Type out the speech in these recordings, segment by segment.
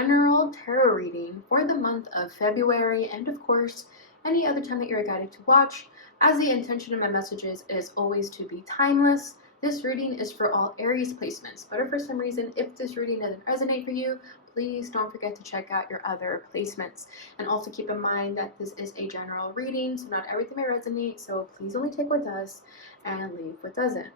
general tarot reading for the month of February, and of course, any other time that you're guided to watch, as the intention of my messages is always to be timeless. This reading is for all Aries placements, but if for some reason, if this reading doesn't resonate for you, please don't forget to check out your other placements. And also keep in mind that this is a general reading, so not everything may resonate, so please only take what does and leave what doesn't.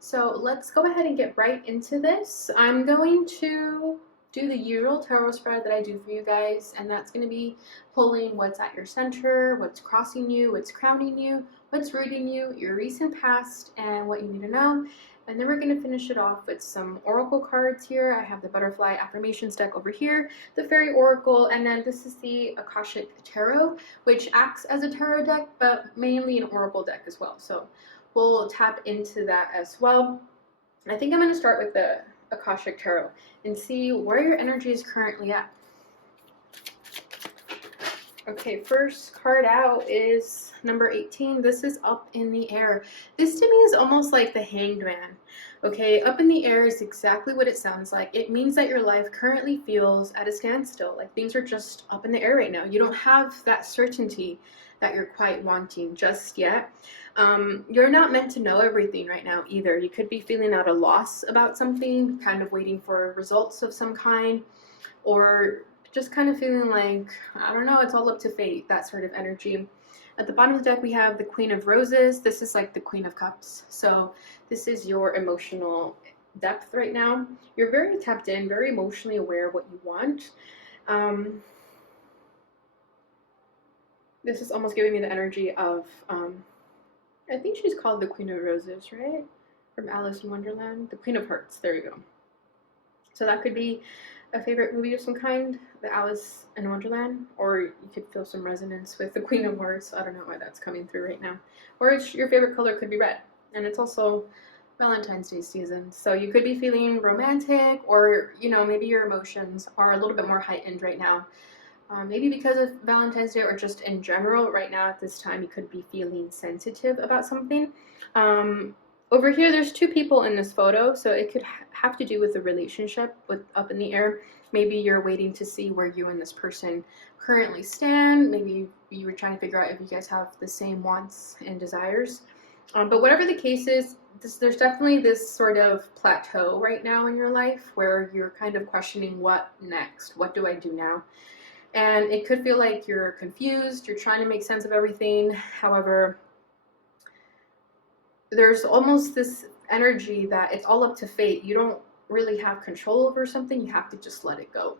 So let's go ahead and get right into this. I'm going to do the usual tarot spread that I do for you guys, and that's going to be pulling what's at your center, what's crossing you, what's crowning you, what's rooting you, your recent past, and what you need to know. And then we're going to finish it off with some oracle cards here. I have the butterfly affirmations deck over here, the fairy oracle, and then this is the Akashic Tarot, which acts as a tarot deck, but mainly an oracle deck as well. So we'll tap into that as well. I think I'm going to start with the Akashic Tarot and see where your energy is currently at. Okay, first card out is number 18. This is up in the air. This to me is almost like the Hanged Man. Okay, up in the air is exactly what it sounds like. It means that your life currently feels at a standstill, like things are just up in the air right now. You don't have that certainty that you're quite wanting just yet. You're not meant to know everything right now either. You could be feeling at a loss about something, kind of waiting for results of some kind, or just kind of feeling like, I don't know, it's all up to fate, that sort of energy. At the bottom of the deck, we have the Queen of Roses. This is like the Queen of Cups. So this is your emotional depth right now. You're very tapped in, very emotionally aware of what you want. This is almost giving me the energy of, I think she's called the Queen of Roses, right? From Alice in Wonderland. The Queen of Hearts, there you go. So that could be a favorite movie of some kind, the Alice in Wonderland, or you could feel some resonance with the Queen of Hearts. I don't know why that's coming through right now. Or your favorite color could be red, and it's also Valentine's Day season. So you could be feeling romantic, or, you know, maybe your emotions are a little bit more heightened right now. Maybe because of Valentine's Day, or just in general right now at this time, you could be feeling sensitive about something. Over here, there's two people in this photo, so it could have to do with the relationship up in the air. Maybe you're waiting to see where you and this person currently stand. Maybe you were trying to figure out if you guys have the same wants and desires. But whatever the case is, there's definitely this sort of plateau right now in your life where you're kind of questioning what next? What do I do now? And it could feel like you're confused, you're trying to make sense of everything. However, there's almost this energy that it's all up to fate. You don't really have control over something, you have to just let it go.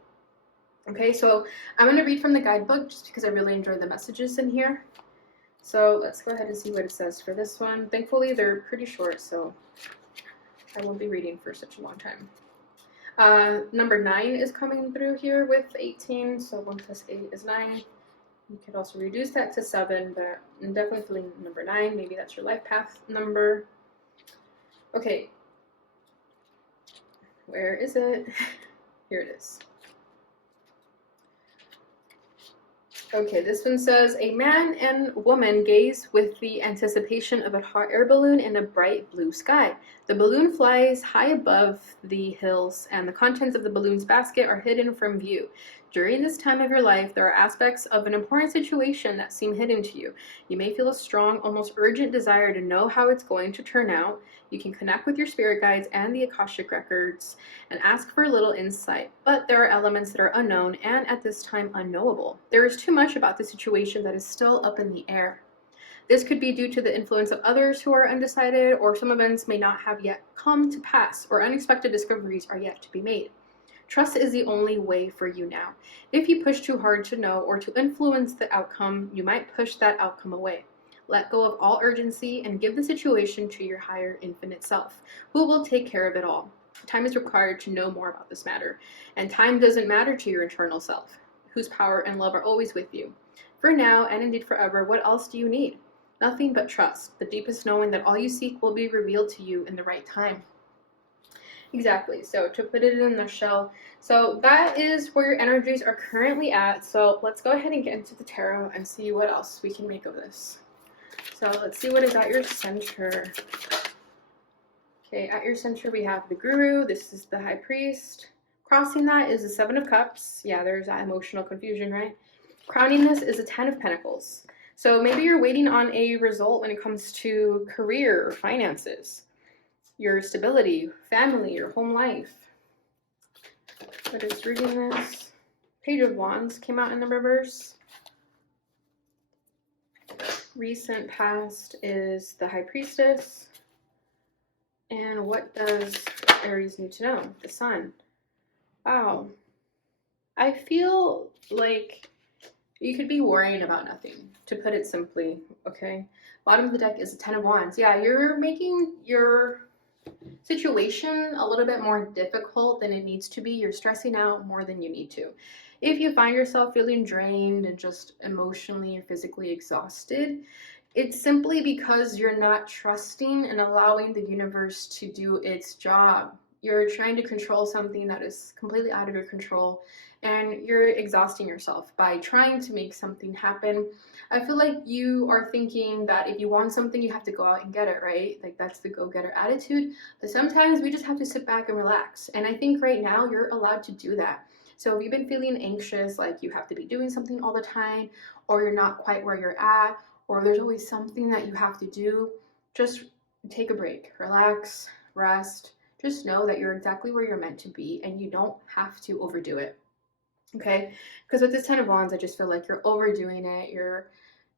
Okay, so I'm going to read from the guidebook just because I really enjoyed the messages in here. So let's go ahead and see what it says for this one. Thankfully, they're pretty short, so I won't be reading for such a long time. Number 9 is coming through here with 18, so 1 plus 8 is 9. You could also reduce that to 7, but I'm definitely feeling number 9. Maybe that's your life path number. Okay. Where is it? Here it is. Okay, this one says, a man and woman gaze with the anticipation of a hot air balloon in a bright blue sky. The balloon flies high above the hills, and the contents of the balloon's basket are hidden from view. During this time of your life, there are aspects of an important situation that seem hidden to you. You may feel a strong, almost urgent desire to know how it's going to turn out. You can connect with your spirit guides and the Akashic records and ask for a little insight, but there are elements that are unknown and at this time unknowable. There is too much about the situation that is still up in the air. This could be due to the influence of others who are undecided, or some events may not have yet come to pass, or unexpected discoveries are yet to be made. Trust is the only way for you now. If you push too hard to know or to influence the outcome, you might push that outcome away. Let go of all urgency and give the situation to your higher infinite self, who will take care of it all. Time is required to know more about this matter, and time doesn't matter to your eternal self, whose power and love are always with you. For now, and indeed forever, what else do you need? Nothing but trust, the deepest knowing that all you seek will be revealed to you in the right time. Exactly. So to put it in a nutshell, so that is where your energies are currently at. So let's go ahead and get into the tarot and see what else we can make of this. So let's see what is at your center. Okay, at your center we have the Guru. This is the High Priest. crossing that is the Seven of Cups. Yeah, there's that emotional confusion, right? Crowning this is a Ten of Pentacles. So maybe you're waiting on a result when it comes to career, finances, your stability, family, your home life. What is reading this? Page of Wands came out in the reverse. Recent past is the High Priestess. And what does Aries need to know? The Sun. Wow. I feel like you could be worrying about nothing, to put it simply, okay? Bottom of the deck is the Ten of Wands. Yeah, you're making your situation a little bit more difficult than it needs to be. You're stressing out more than you need to. If you find yourself feeling drained and just emotionally or physically exhausted, it's simply because you're not trusting and allowing the universe to do its job. You're trying to control something that is completely out of your control, and you're exhausting yourself by trying to make something happen. I feel like you are thinking that if you want something, you have to go out and get it, right? Like that's the go-getter attitude. But sometimes we just have to sit back and relax. And I think right now you're allowed to do that. So if you've been feeling anxious, like you have to be doing something all the time, or you're not quite where you're at, or there's always something that you have to do, just take a break, relax, rest. Just know that you're exactly where you're meant to be and you don't have to overdo it. Okay? Because with this Ten of Wands, I just feel like you're overdoing it. You're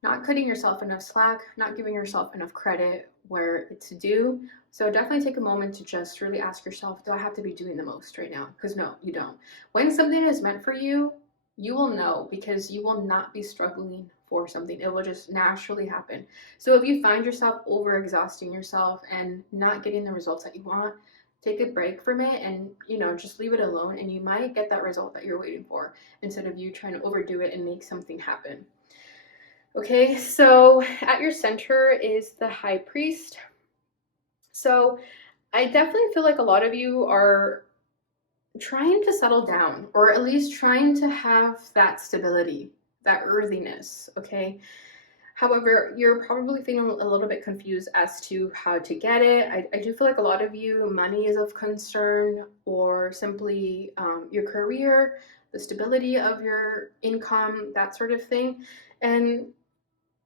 not cutting yourself enough slack, not giving yourself enough credit where it's due. So definitely take a moment to just really ask yourself, do I have to be doing the most right now? Because no, you don't. When something is meant for you, you will know, because you will not be struggling for something. It will just naturally happen. So if you find yourself overexhausting yourself and not getting the results that you want, take a break from it and, just leave it alone, and you might get that result that you're waiting for instead of you trying to overdo it and make something happen. Okay, so at your center is the High Priest. So I definitely feel like a lot of you are trying to settle down, or at least trying to have that stability, that earthiness, okay? However, you're probably feeling a little bit confused as to how to get it. I do feel like a lot of you, money is of concern, or simply your career, the stability of your income, that sort of thing. And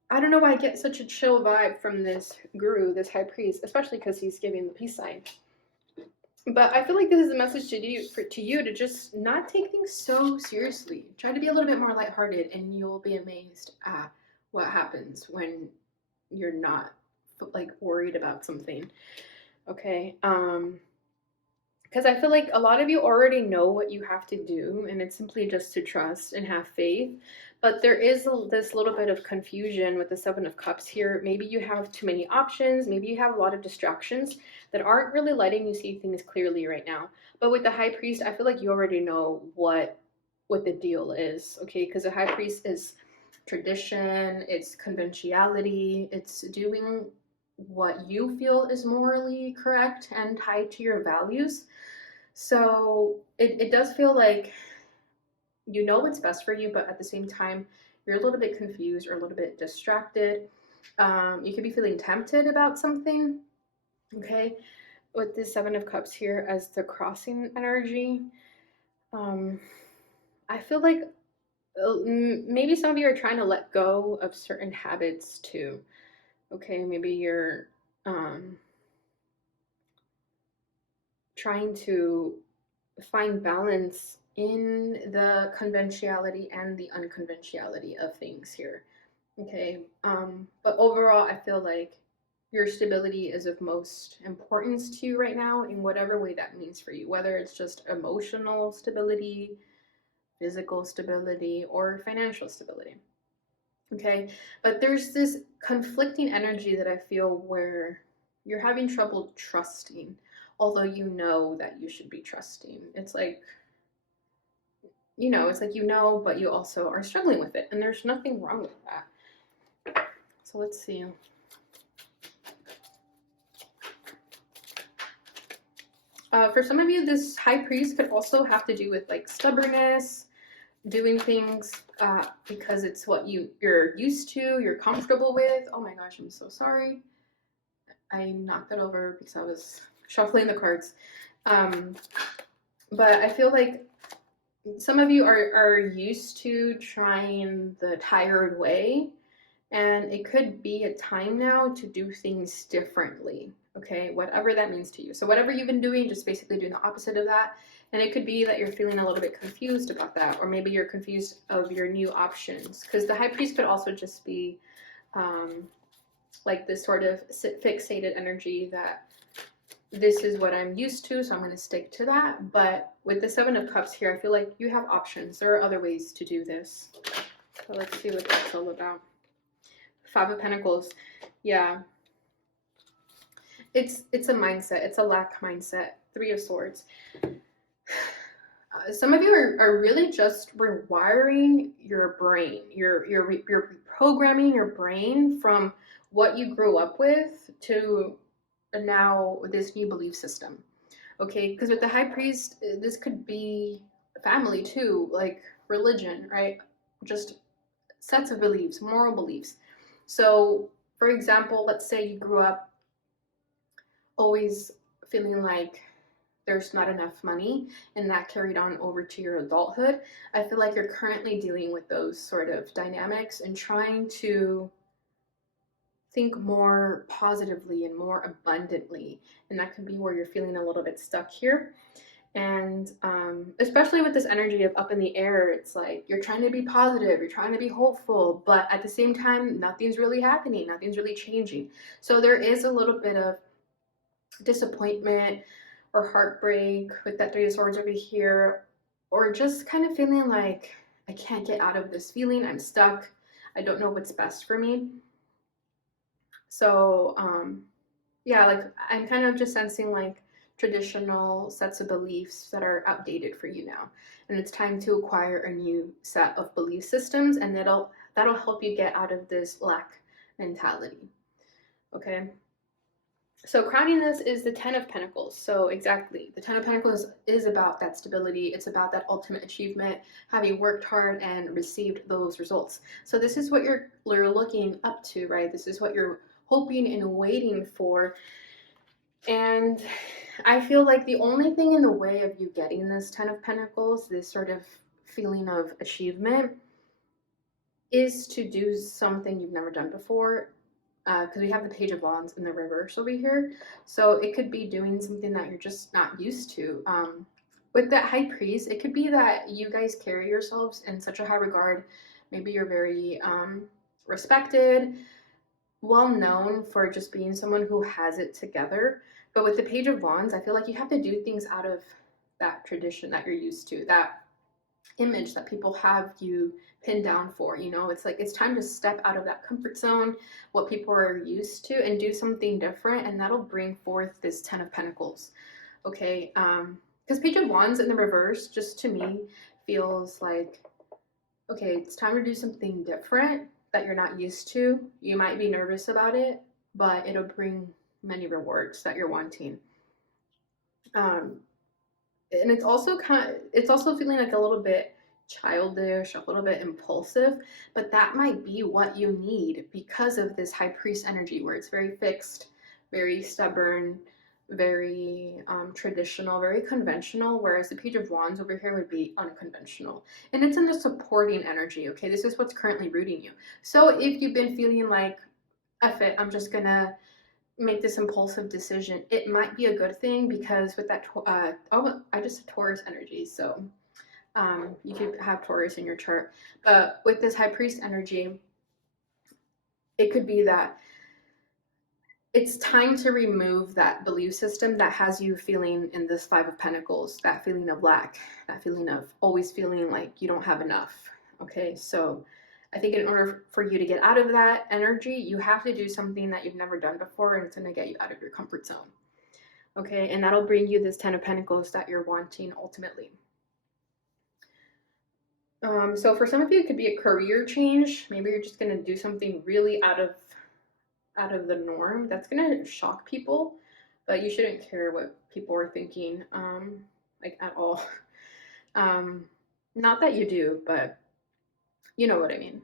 I don't know why I get such a chill vibe from this guru, this high priest, especially because he's giving the peace sign. But I feel like this is a message to you to just not take things so seriously. Try to be a little bit more lighthearted, and you'll be amazed at what happens when you're not like worried about something. Okay. Because I feel like a lot of you already know what you have to do, and it's simply just to trust and have faith. But there is this little bit of confusion with the Seven of Cups here. Maybe you have too many options. Maybe you have a lot of distractions that aren't really letting you see things clearly right now. But with the High Priest, I feel like you already know what the deal is, okay? Because the High Priest is tradition, it's conventionality, it's doing what you feel is morally correct and tied to your values. So it does feel like you know what's best for you, but at the same time, you're a little bit confused or a little bit distracted. You could be feeling tempted about something, okay? With the Seven of Cups here as the crossing energy, I feel like maybe some of you are trying to let go of certain habits too. Okay, maybe you're trying to find balance in the conventionality and the unconventionality of things here. Okay, but overall, I feel like your stability is of most importance to you right now, in whatever way that means for you, whether it's just emotional stability, physical stability, or financial stability. Okay, but there's this conflicting energy that I feel where you're having trouble trusting, although you know that you should be trusting. It's like, it's like but you also are struggling with it, and there's nothing wrong with that. So let's see. For some of you, this High Priest could also have to do with like stubbornness, doing things because it's what you're used to, you're comfortable with. Oh my gosh, I'm so sorry. I knocked that over because I was shuffling the cards. But I feel like some of you are used to trying the tired way, and it could be a time now to do things differently. Okay, whatever that means to you. So whatever you've been doing, just basically doing the opposite of that. And it could be that you're feeling a little bit confused about that, or maybe you're confused of your new options, because the high priest could also just be like this sort of fixated energy that this is what I'm used to, so I'm going to stick to that. But with the Seven of Cups here, I feel like you have options. There are other ways to do this. So let's see what that's all about. Five of Pentacles. Yeah. It's a mindset. It's a lack mindset. Three of Swords. Some of you are really just rewiring your brain. You're reprogramming your brain from what you grew up with to now this new belief system. Okay, because with the high priest, this could be family too, like religion, right? Just sets of beliefs, moral beliefs. So, for example, let's say you grew up always feeling like there's not enough money, and that carried on over to your adulthood. I feel like you're currently dealing with those sort of dynamics and trying to think more positively and more abundantly. And that could be where you're feeling a little bit stuck here. And especially with this energy of up in the air, it's like you're trying to be positive, you're trying to be hopeful, but at the same time, nothing's really happening, nothing's really changing. So there is a little bit of disappointment or heartbreak with that Three of Swords over here, or just kind of feeling like I can't get out of this feeling, I'm stuck, I don't know what's best for me. So yeah, like I'm kind of just sensing like traditional sets of beliefs that are outdated for you now, and it's time to acquire a new set of belief systems, and that'll help you get out of this lack mentality. Okay, so crowning this is the Ten of Pentacles. So exactly, the Ten of Pentacles is about that stability. It's about that ultimate achievement, having worked hard and received those results. So this is what you're looking up to, right? This is what you're hoping and waiting for. And I feel like the only thing in the way of you getting this Ten of Pentacles, this sort of feeling of achievement, is to do something you've never done before. Because we have the Page of Wands in the reverse over here. So it could be doing something that you're just not used to. With that High Priest, it could be that you guys carry yourselves in such a high regard. Maybe you're very respected, well known for just being someone who has it together. But with the Page of Wands, I feel like you have to do things out of that tradition that you're used to, that image that people have you pinned down for. You know, it's like it's time to step out of that comfort zone, what people are used to, and do something different, and that'll bring forth this Ten of Pentacles. Okay, because Page of Wands in the reverse, just to me, feels like, okay, it's time to do something different that you're not used to. You might be nervous about it, but it'll bring many rewards that you're wanting. And it's also feeling like a little bit childish, a little bit impulsive, but that might be what you need because of this High Priest energy, where it's very fixed, very stubborn, very traditional, very conventional, whereas the Page of Wands over here would be unconventional. And it's in the supporting energy. Okay, this is what's currently rooting you. So if you've been feeling like, F it, I'm just gonna make this impulsive decision, it might be a good thing, because with that I just have Taurus energy, so you could have Taurus in your chart, but with this High Priest energy, it could be that it's time to remove that belief system that has you feeling in this Five of Pentacles, that feeling of lack, that feeling of always feeling like you don't have enough. Okay, so I think in order for you to get out of that energy, you have to do something that you've never done before, and it's going to get you out of your comfort zone. Okay, and that'll bring you this Ten of Pentacles that you're wanting ultimately. So for some of you, it could be a career change. Maybe you're just going to do something really out of the norm. That's going to shock people, but you shouldn't care what people are thinking, like at all. Not that you do, but you know what I mean.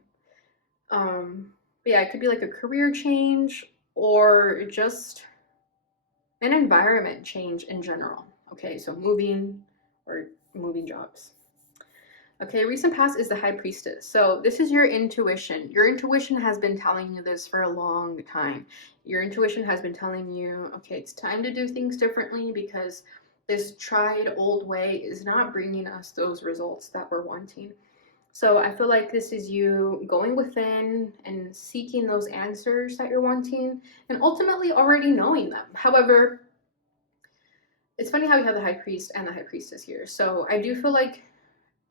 But yeah, it could be like a career change or just an environment change in general. Okay, so moving or moving jobs. Okay, recent past is the High Priestess. So this is your intuition. Your intuition has been telling you this for a long time. Your intuition has been telling you, okay, it's time to do things differently because this tried old way is not bringing us those results that we're wanting. So I feel like this is you going within and seeking those answers that you're wanting and ultimately already knowing them. However, it's funny how we have the High Priest and the High Priestess here. So I do feel like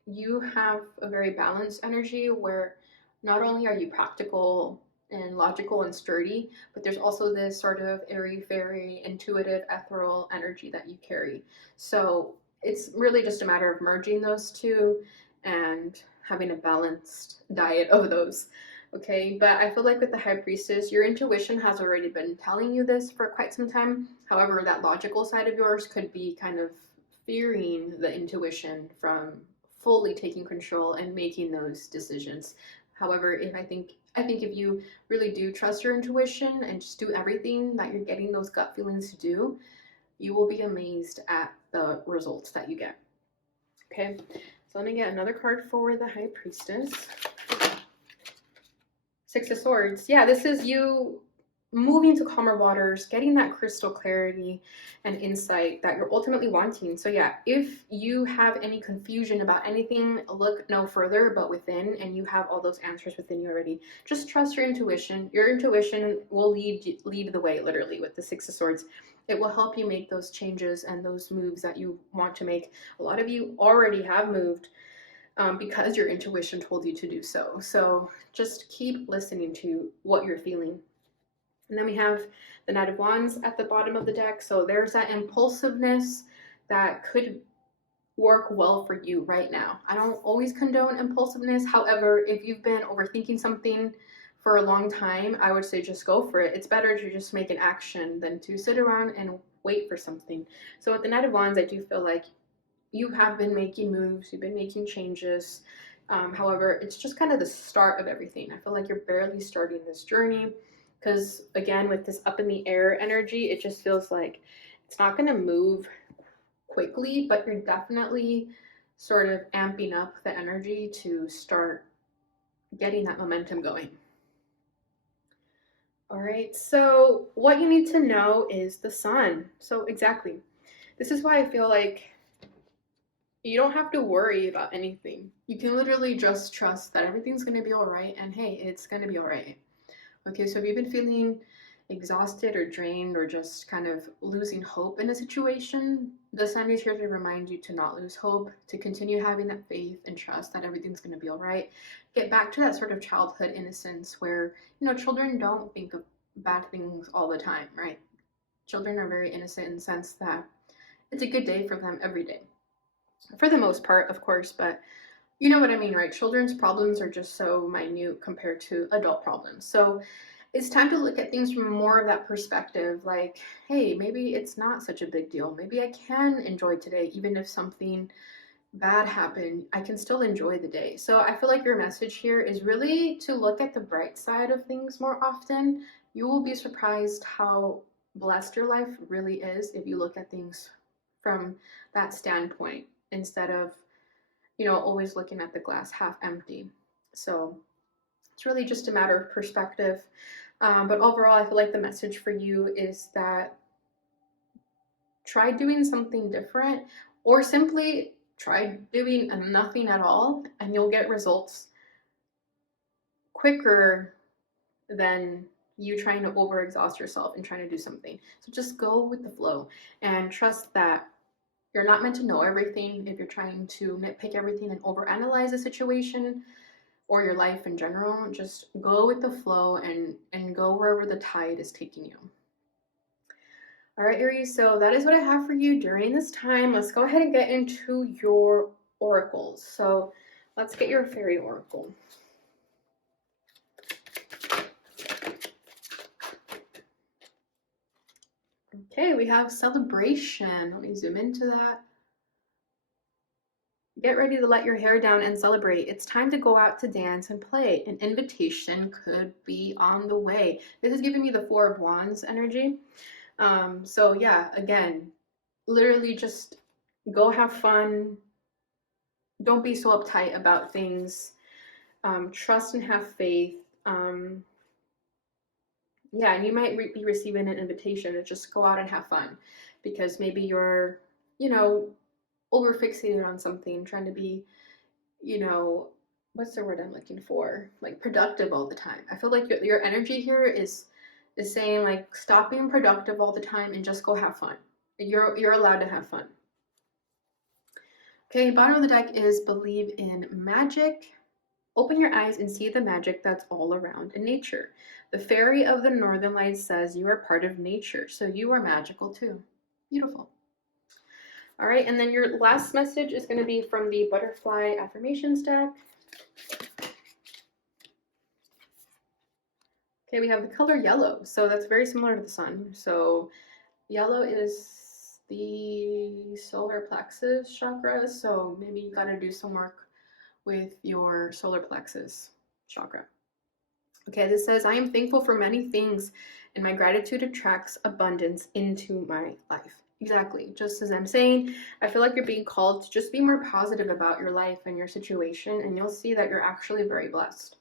you have a very balanced energy where not only are you practical and logical and sturdy, but there's also this sort of airy fairy, intuitive, ethereal energy that you carry. So it's really just a matter of merging those two and having a balanced diet of those. Okay, but I feel like with the High Priestess, your intuition has already been telling you this for quite some time. However, that logical side of yours could be kind of fearing the intuition from fully taking control and making those decisions. However, if if you really do trust your intuition and just do everything that you're getting those gut feelings to do, you will be amazed at the results that you get. Okay, so let me get another card for the High Priestess. Six of Swords. Yeah, this is you moving to calmer waters, getting that crystal clarity and insight that you're ultimately wanting. So yeah, if you have any confusion about anything, look no further but within, and you have all those answers within you already. Just trust your intuition. Your intuition will lead the way, literally, with the Six of Swords. It will help you make those changes and those moves that you want to make. A lot of you already have moved because your intuition told you to do so. So just keep listening to what you're feeling. And then we have the Knight of Wands at the bottom of the deck. So there's that impulsiveness that could work well for you right now. I don't always condone impulsiveness. However, if you've been overthinking something for a long time, I would say just go for it. It's better to just make an action than to sit around and wait for something. So with the Knight of Wands, I do feel like you have been making moves, you've been making changes. However, it's just kind of the start of everything. I feel like you're barely starting this journey because, again, with this up in the air energy, it just feels like it's not going to move quickly, but you're definitely sort of amping up the energy to start getting that momentum going. All right, so what you need to know is the sun. So exactly, this is why I feel like you don't have to worry about anything. You can literally just trust that everything's going to be all right, and hey, it's going to be all right. Okay, so if you've been feeling exhausted or drained or just kind of losing hope in a situation, the sun is here to remind you to not lose hope, to continue having that faith and trust that everything's going to be all right. Get back to that sort of childhood innocence where, children don't think of bad things all the time, right? Children are very innocent in the sense that it's a good day for them every day. For the most part, of course, but you know what I mean, right? Children's problems are just so minute compared to adult problems. So it's time to look at things from more of that perspective, like, hey, maybe it's not such a big deal. Maybe I can enjoy today, even if something bad happened, I can still enjoy the day. So I feel like your message here is really to look at the bright side of things more often. You will be surprised how blessed your life really is if you look at things from that standpoint instead of always looking at the glass half empty. So it's really just a matter of perspective. But overall, I feel like the message for you is that try doing something different, or simply try doing nothing at all, and you'll get results quicker than you trying to overexhaust yourself and trying to do something. So just go with the flow and trust that you're not meant to know everything. If you're trying to nitpick everything and overanalyze a situation or your life in general, just go with the flow and go wherever the tide is taking you. All right, Aries, so that is what I have for you during this time. Let's go ahead and get into your oracles. So let's get your fairy oracle. Okay, we have celebration. Let me zoom into that. Get ready to let your hair down and celebrate. It's time to go out to dance and play. An invitation could be on the way. This is giving me the Four of Wands energy. So yeah, again, literally just Go have fun. Don't be so uptight about things. Trust and have faith. Yeah, and you might be receiving an invitation to just go out and have fun because maybe you're, you know, over fixated on something, trying to be, you know, what's the word I'm looking for? Like productive all the time. I feel like your energy here is saying like stop being productive all the time and just go have fun. You're allowed to have fun. Okay, bottom of the deck is believe in magic. Open your eyes and see the magic that's all around in nature. The fairy of the northern lights says you are part of nature, so you are magical too. Beautiful. All right, and then your last message is going to be from the butterfly affirmations deck. Okay, we have the color yellow, so that's very similar to the sun. So yellow is the solar plexus chakra, so maybe you got to do some work with your solar plexus chakra. Okay, this says, I am thankful for many things, and my gratitude attracts abundance into my life. Exactly. Just as I'm saying, I feel like you're being called to just be more positive about your life and your situation, and you'll see that you're actually very blessed.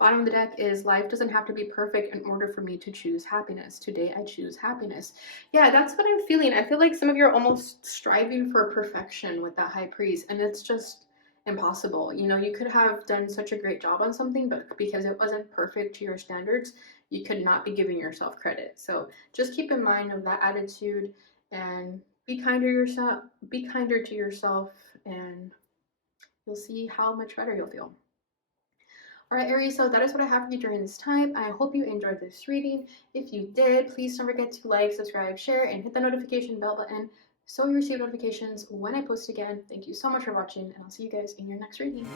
Bottom of the deck is life doesn't have to be perfect in order for me to choose happiness. Today I choose happiness. Yeah, that's what I'm feeling. I feel like some of you are almost striving for perfection with that high priest, and it's just impossible. You know, you could have done such a great job on something, but because it wasn't perfect to your standards, you could not be giving yourself credit. So just keep in mind of that attitude and be kinder yourself, be kinder to yourself, and you'll see how much better you'll feel. All right, Aries, so that is what I have for you during this time. I hope you enjoyed this reading. If you did, please don't forget to like, subscribe, share, and hit the notification bell button so you receive notifications when I post again. Thank you so much for watching, and I'll see you guys in your next reading.